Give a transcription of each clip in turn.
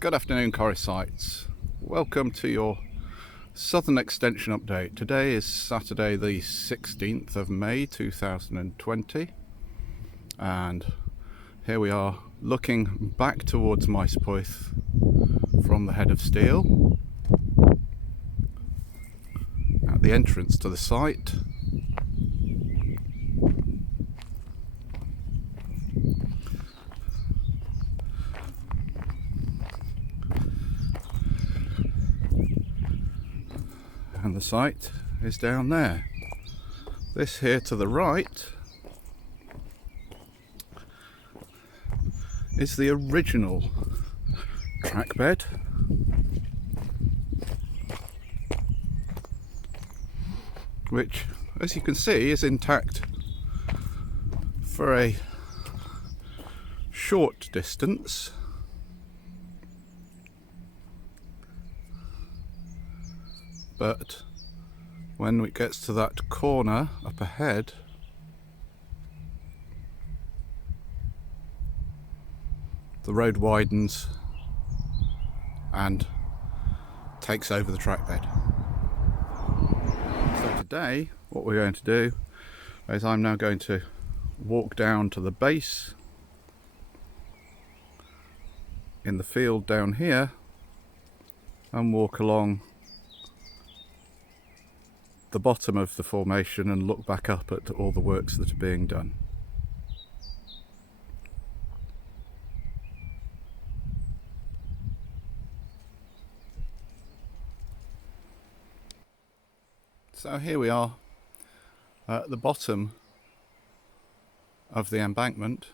Good afternoon, Corris sites. Welcome to your Southern Extension update. Today is Saturday the 16th of May 2020 and here we are looking back towards Maespoeth from the head of steel at the entrance to the site. And the site is down there. This here to the right is the original track bed, which, as you can see, is intact for a short distance. But when it gets to that corner up ahead, the road widens and takes over the track bed. So today what we're going to do is I'm now going to walk down to the base in the field down here and walk along the bottom of the formation and look back up at all the works that are being done. So here we are at the bottom of the embankment,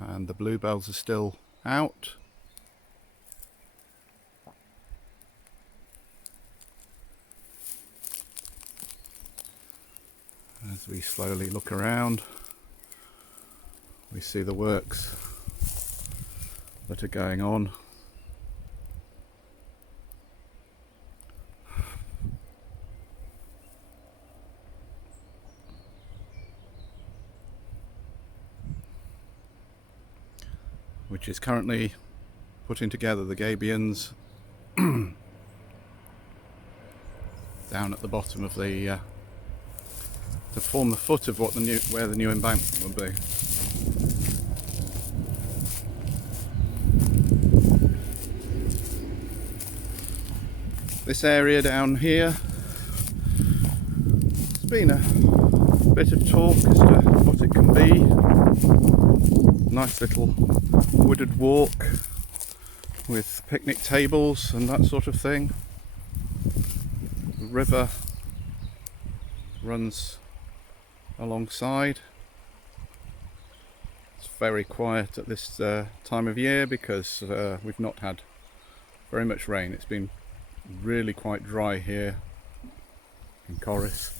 and the bluebells are still out. As we slowly look around, we see the works that are going on. Which is currently putting together the gabions down at the bottom of the to form the foot of where the new embankment will be. This area down here, there's been a bit of talk as to what it can be. Nice little wooded walk with picnic tables and that sort of thing. The river runs alongside. It's very quiet at this time of year because we've not had very much rain. It's been really quite dry here in Corris.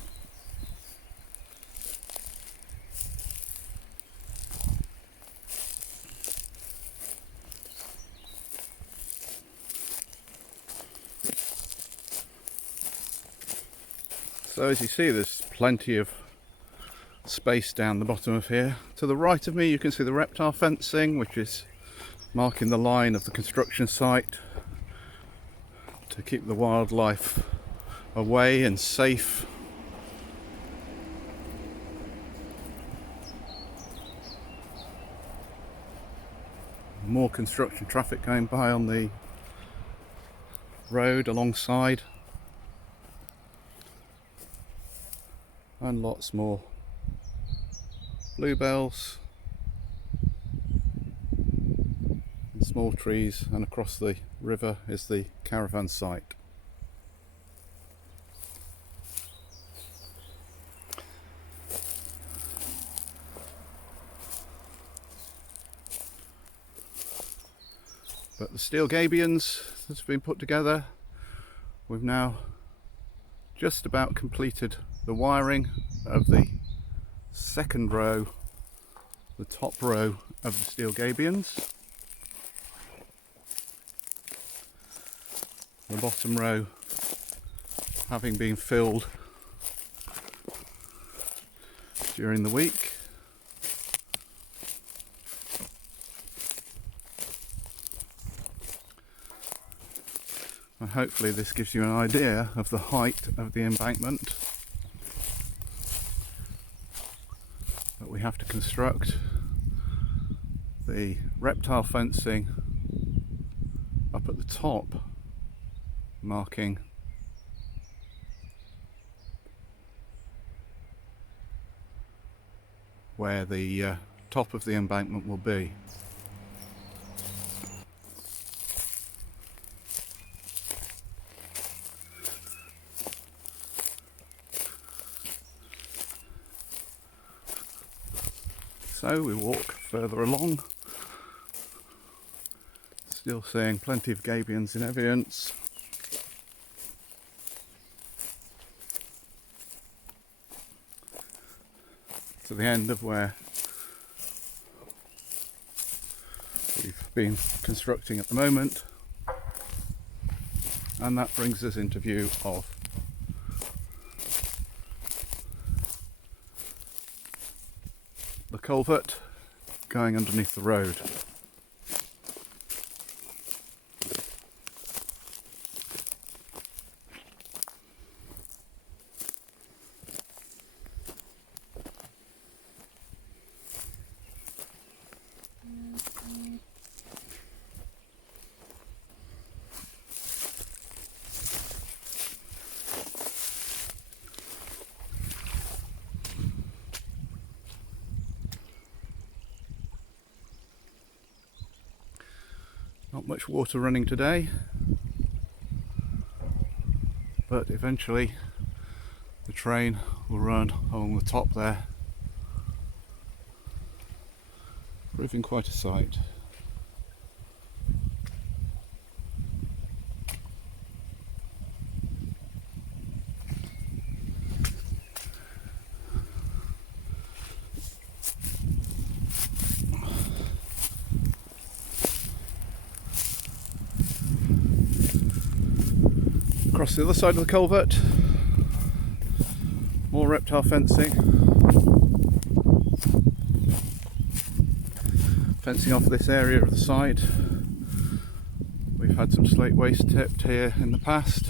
So as you see, there's plenty of space down the bottom of here. To the right of me you can see the reptile fencing, which is marking the line of the construction site to keep the wildlife away and safe. More construction traffic going by on the road alongside, and lots more bluebells and small trees, and across the river is the caravan site. But the steel gabions that's been put together, we've now just about completed the wiring of the second row, the top row of the steel gabions. The bottom row having been filled during the week. hopefully this gives you an idea of the height of the embankment that we have to construct. The reptile fencing up at the top, marking where the top of the embankment will be. So we walk further along, still seeing plenty of gabions in evidence. To the end of where we've been constructing at the moment, and that brings us into view of the culvert going underneath the road. Not much water running today, but eventually the train will run along the top there, proving quite a sight. Across the other side of the culvert, more reptile fencing. Fencing off this area of the side. We've had some slate waste tipped here in the past.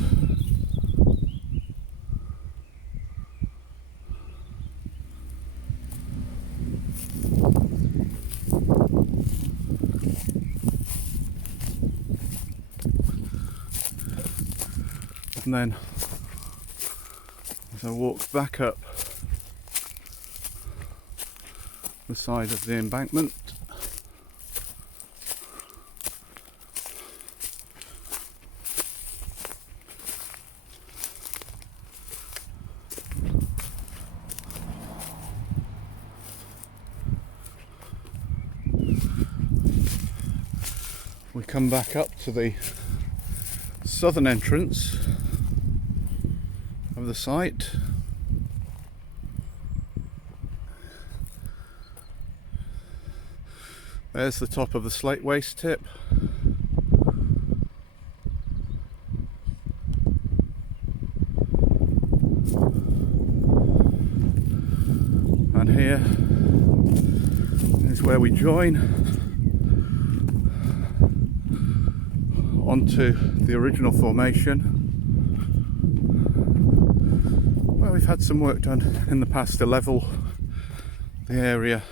And then as I walk back up the side of the embankment, we come back up to the southern entrance of the site. There's the top of the slate waste tip. And here is where we join onto the original formation, where we've had some work done in the past to level the area.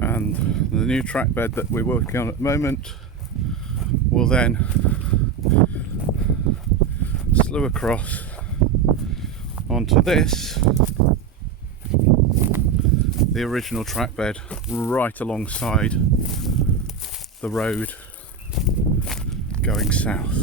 And the new track bed that we're working on at the moment will then slew across onto this, the original track bed, right alongside the road going south.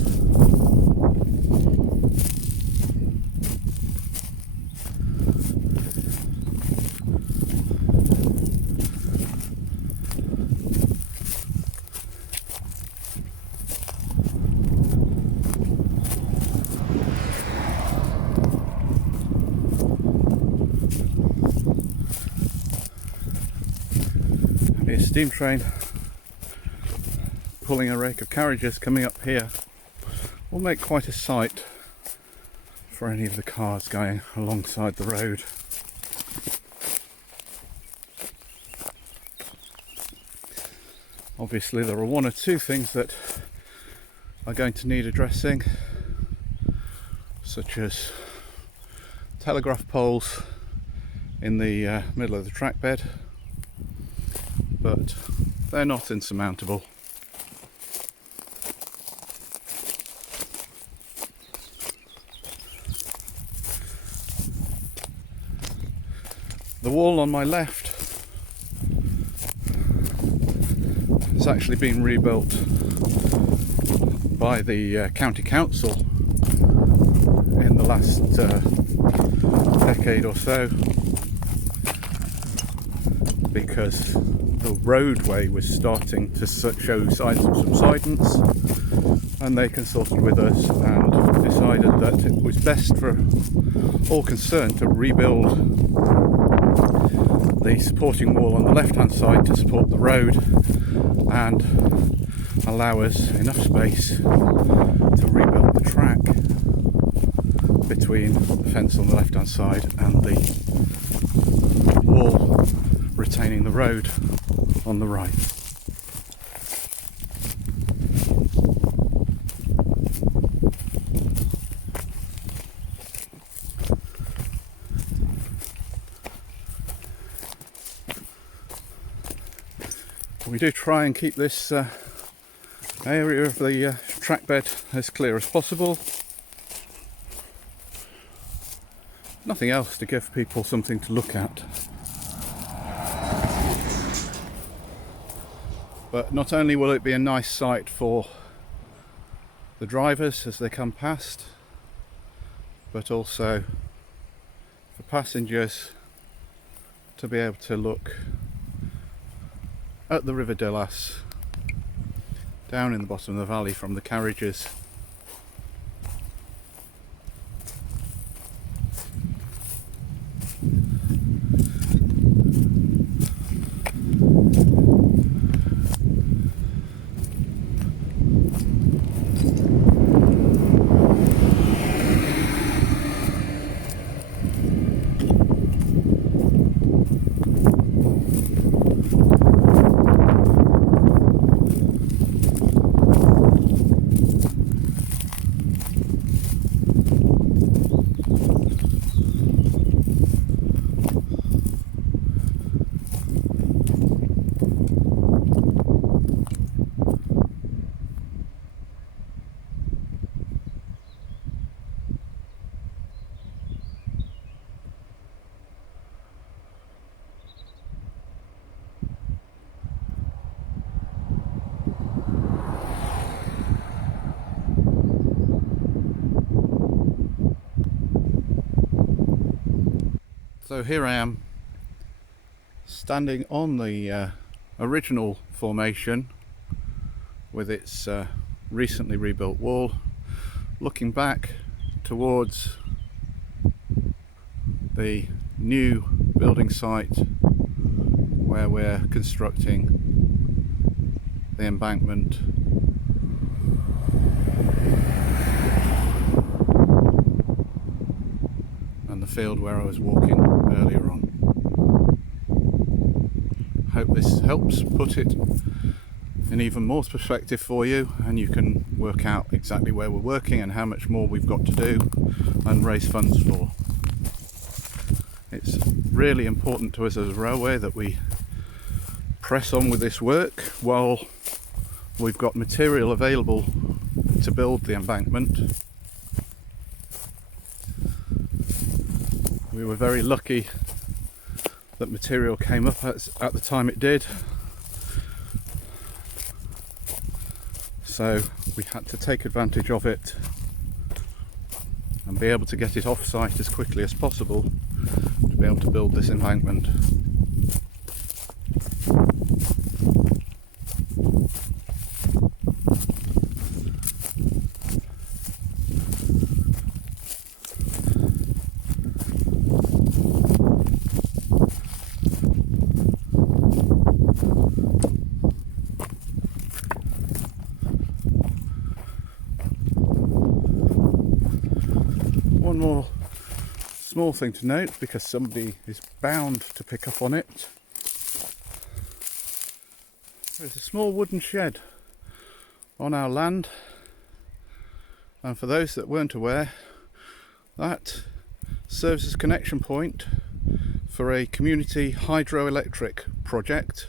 steam train pulling a rake of carriages coming up here will make quite a sight for any of the cars going alongside the road. Obviously there are one or two things that are going to need addressing, such as telegraph poles in the middle of the track bed, but they're not insurmountable. The wall on my left has actually been rebuilt by the county council in the last decade or so, because the roadway was starting to show signs of subsidence, and they consulted with us and decided that it was best for all concerned to rebuild the supporting wall on the left hand side to support the road and allow us enough space to rebuild the track between the fence on the left hand side and the wall retaining the road on the right. We do try and keep this area of the track bed as clear as possible. Nothing else to give people something to look at. But not only will it be a nice sight for the drivers as they come past, but also for passengers to be able to look at the River Delas down in the bottom of the valley from the carriages. So here I am, standing on the original formation with its recently rebuilt wall, looking back towards the new building site where we're constructing the embankment. And the field where I was walking earlier on. Hope this helps put it in even more perspective for you, and you can work out exactly where we're working and how much more we've got to do and raise funds for. It's really important to us as a railway that we press on with this work while we've got material available to build the embankment. We were very lucky that material came up at the time it did, so we had to take advantage of it and be able to get it off site as quickly as possible to be able to build this embankment. One more small thing to note, because somebody is bound to pick up on it. There's a small wooden shed on our land, and for those that weren't aware, that serves as a connection point for a community hydroelectric project,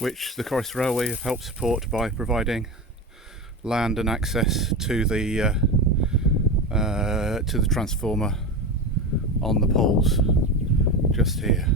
which the Corris Railway have helped support by providing land and access to the transformer on the poles just here.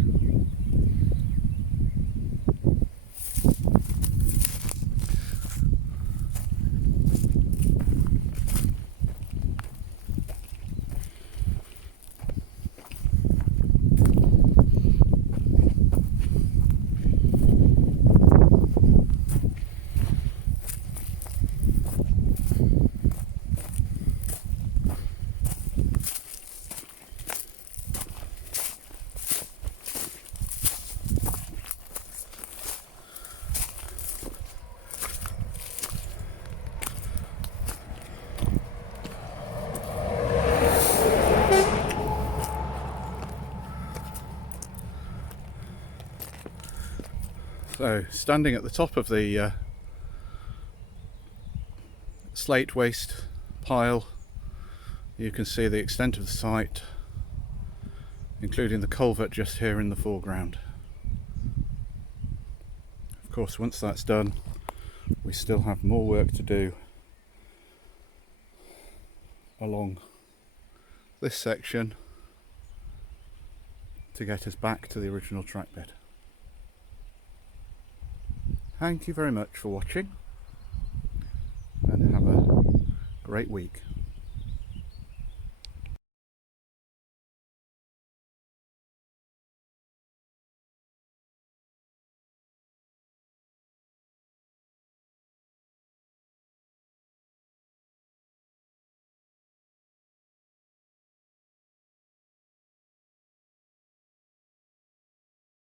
So, standing at the top of the slate waste pile, you can see the extent of the site, including the culvert just here in the foreground. Of course, once that's done, we still have more work to do along this section to get us back to the original track bed. Thank you very much for watching, and have a great week.